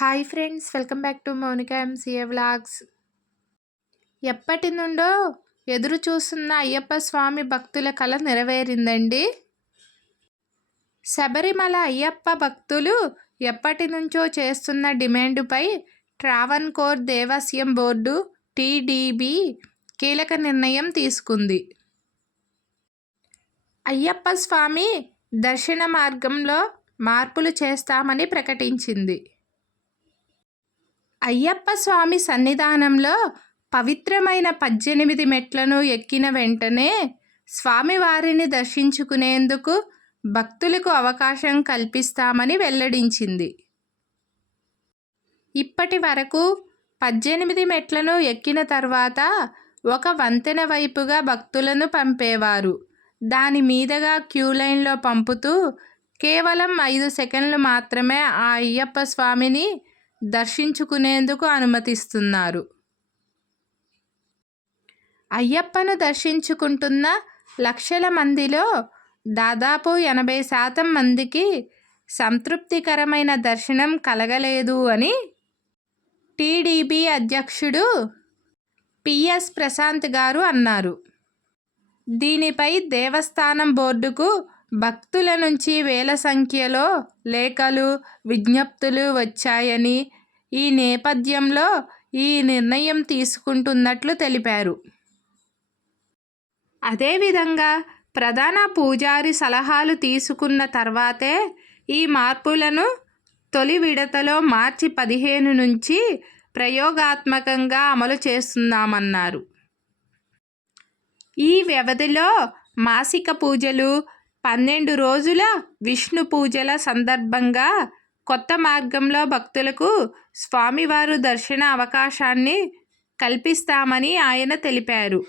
Hi friends welcome back to Mounika MCA vlogs ఎప్పటి నుండో ఎదురు చూస్తున్న అయ్యప్ప స్వామి భక్తుల కళ నెరవేరిందండి. శబరిమల అయ్యప్ప భక్తులు ఎప్పటి నుంచో చేస్తున్న డిమాండుపై ట్రావెన్కోర్ దేవాస్యం బోర్డు టీడీబీ కీలక నిర్ణయం తీసుకుంది. అయ్యప్ప స్వామి దర్శన మార్గంలో మార్పులు చేస్తామని ప్రకటించింది. అయ్యప్ప స్వామి సన్నిధానంలో పవిత్రమైన పద్దెనిమిది మెట్లను ఎక్కిన వెంటనే స్వామివారిని దర్శించుకునేందుకు భక్తులకు అవకాశం కల్పిస్తామని వెల్లడించింది. ఇప్పటి వరకు పద్దెనిమిది మెట్లను ఎక్కిన తర్వాత ఒక వంతెన వైపుగా భక్తులను పంపేవారు. దాని మీదుగా క్యూ లైన్లో పంపుతూ కేవలం ఐదు సెకండ్లు మాత్రమే ఆ అయ్యప్ప స్వామిని దర్శించుకునేందుకు అనుమతిస్తున్నారు. అయ్యప్పను దర్శించుకుంటున్న లక్షల మందిలో దాదాపు ఎనభై శాతం మందికి సంతృప్తికరమైన దర్శనం కలగలేదు అని టీడీపీ అధ్యక్షుడు పిఎస్ ప్రశాంత్ గారు అన్నారు. దీనిపై దేవస్థానం బోర్డుకు భక్తుల నుంచి వేల సంఖ్యలో లేఖలు విజ్ఞప్తులు వచ్చాయని ఈ నేపథ్యంలో ఈ నిర్ణయం తీసుకుంటున్నట్లు తెలిపారు. అదేవిధంగా ప్రధాన పూజారి సలహాలు తీసుకున్న తర్వాతే ఈ మార్పులను తొలి విడతలో మార్చి పదిహేను నుంచి ప్రయోగాత్మకంగా అమలు చేస్తున్నామన్నారు. ఈ వ్యవధిలో మాసిక పూజలు పన్నెండు రోజుల విష్ణు పూజల సందర్భంగా కొత్త మార్గంలో భక్తులకు స్వామివారు దర్శన అవకాశాన్ని కల్పిస్తామని ఆయన తెలిపారు.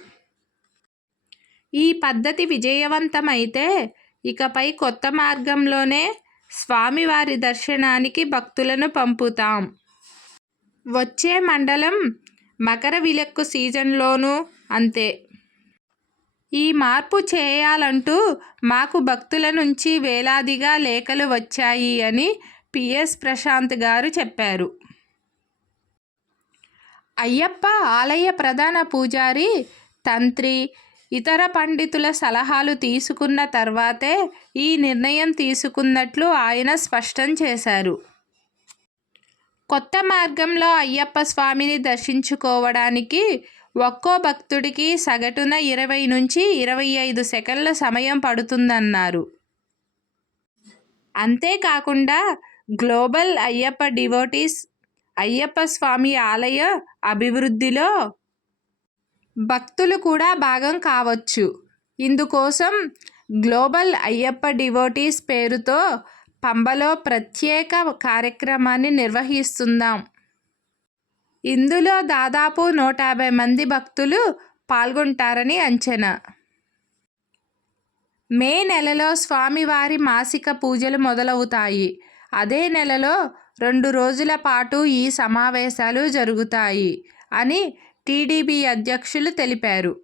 ఈ పద్ధతి విజయవంతమైతే ఇకపై కొత్త మార్గంలోనే స్వామివారి దర్శనానికి భక్తులను పంపుతాం. వచ్చే మండలం మకర విలక్కు సీజన్లోనూ అంతే. ఈ మార్పు చేయాలంటూ మాకు భక్తుల నుంచి వేలాదిగా లేఖలు వచ్చాయి అని పిఎస్ ప్రశాంత్ గారు చెప్పారు. అయ్యప్ప ఆలయ ప్రధాన పూజారి తంత్రి ఇతర పండితుల సలహాలు తీసుకున్న తర్వాతే ఈ నిర్ణయం తీసుకున్నట్లు ఆయన స్పష్టం చేశారు. కొత్త మార్గంలో అయ్యప్ప స్వామిని దర్శించుకోవడానికి ఒక్కో భక్తుడికి సగటున ఇరవై నుంచి ఇరవై ఐదు సెకండ్ల సమయం పడుతుందన్నారు. అంతేకాకుండా గ్లోబల్ అయ్యప్ప డివోటీస్ అయ్యప్ప స్వామి ఆలయ అభివృద్ధిలో భక్తులు కూడా భాగం కావచ్చు. ఇందుకోసం గ్లోబల్ అయ్యప్ప డివోటీస్ పేరుతో పంబలో ప్రత్యేక కార్యక్రమాన్ని నిర్వహిస్తుందాం. ఇందులో దాదాపు నూట యాభై మంది భక్తులు పాల్గొంటారని అంచనా. మే నెలలో స్వామివారి మాసిక పూజలు మొదలవుతాయి. అదే నెలలో రెండు రోజుల పాటు ఈ సమావేశాలు జరుగుతాయి అని టీడీపీ అధ్యక్షులు తెలిపారు.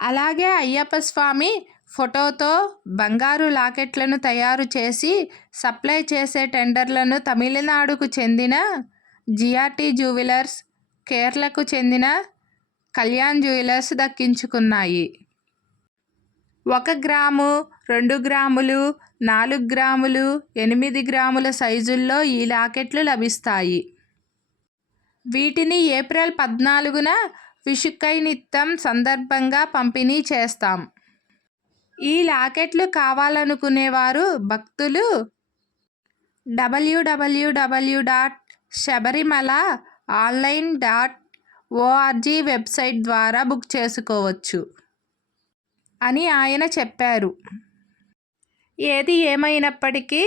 అలాగే అయ్యప్ప స్వామి ఫోటోతో బంగారు లాకెట్లను తయారు చేసి సప్లై చేసే టెండర్లను తమిళనాడుకు చెందిన జిఆర్టీ జ్యువెలర్స్ కేరళకు చెందిన కళ్యాణ్ జ్యువెలర్స్ దక్కించుకున్నాయి. ఒక గ్రాము రెండు గ్రాములు నాలుగు గ్రాములు ఎనిమిది గ్రాముల సైజుల్లో ఈ లాకెట్లు లభిస్తాయి. వీటిని ఏప్రిల్ పద్నాలుగున విషుకైనిత్తం సందర్భంగా పంపిణీ చేస్తాం. ఈ లాకెట్లు కావాలనుకునేవారు భక్తులు డబ్ల్యూడబ్ల్యూడబ్ల్యూ dot Sabarimala online dot org website ద్వారా బుక్ చేసుకోవచ్చు అని ఆయన చెప్పారు. ఏది ఏమైనప్పటికీ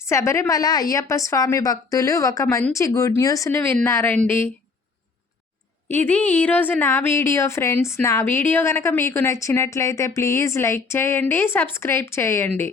శబరిమల అయ్యప్ప స్వామి భక్తులు ఒక మంచి గుడ్ న్యూస్ను విన్నారండి. ఇది ఈరోజు నా వీడియో ఫ్రెండ్స్. నా వీడియో కనుక మీకు నచ్చినట్లయితే ప్లీజ్ లైక్ చేయండి సబ్స్క్రైబ్ చేయండి.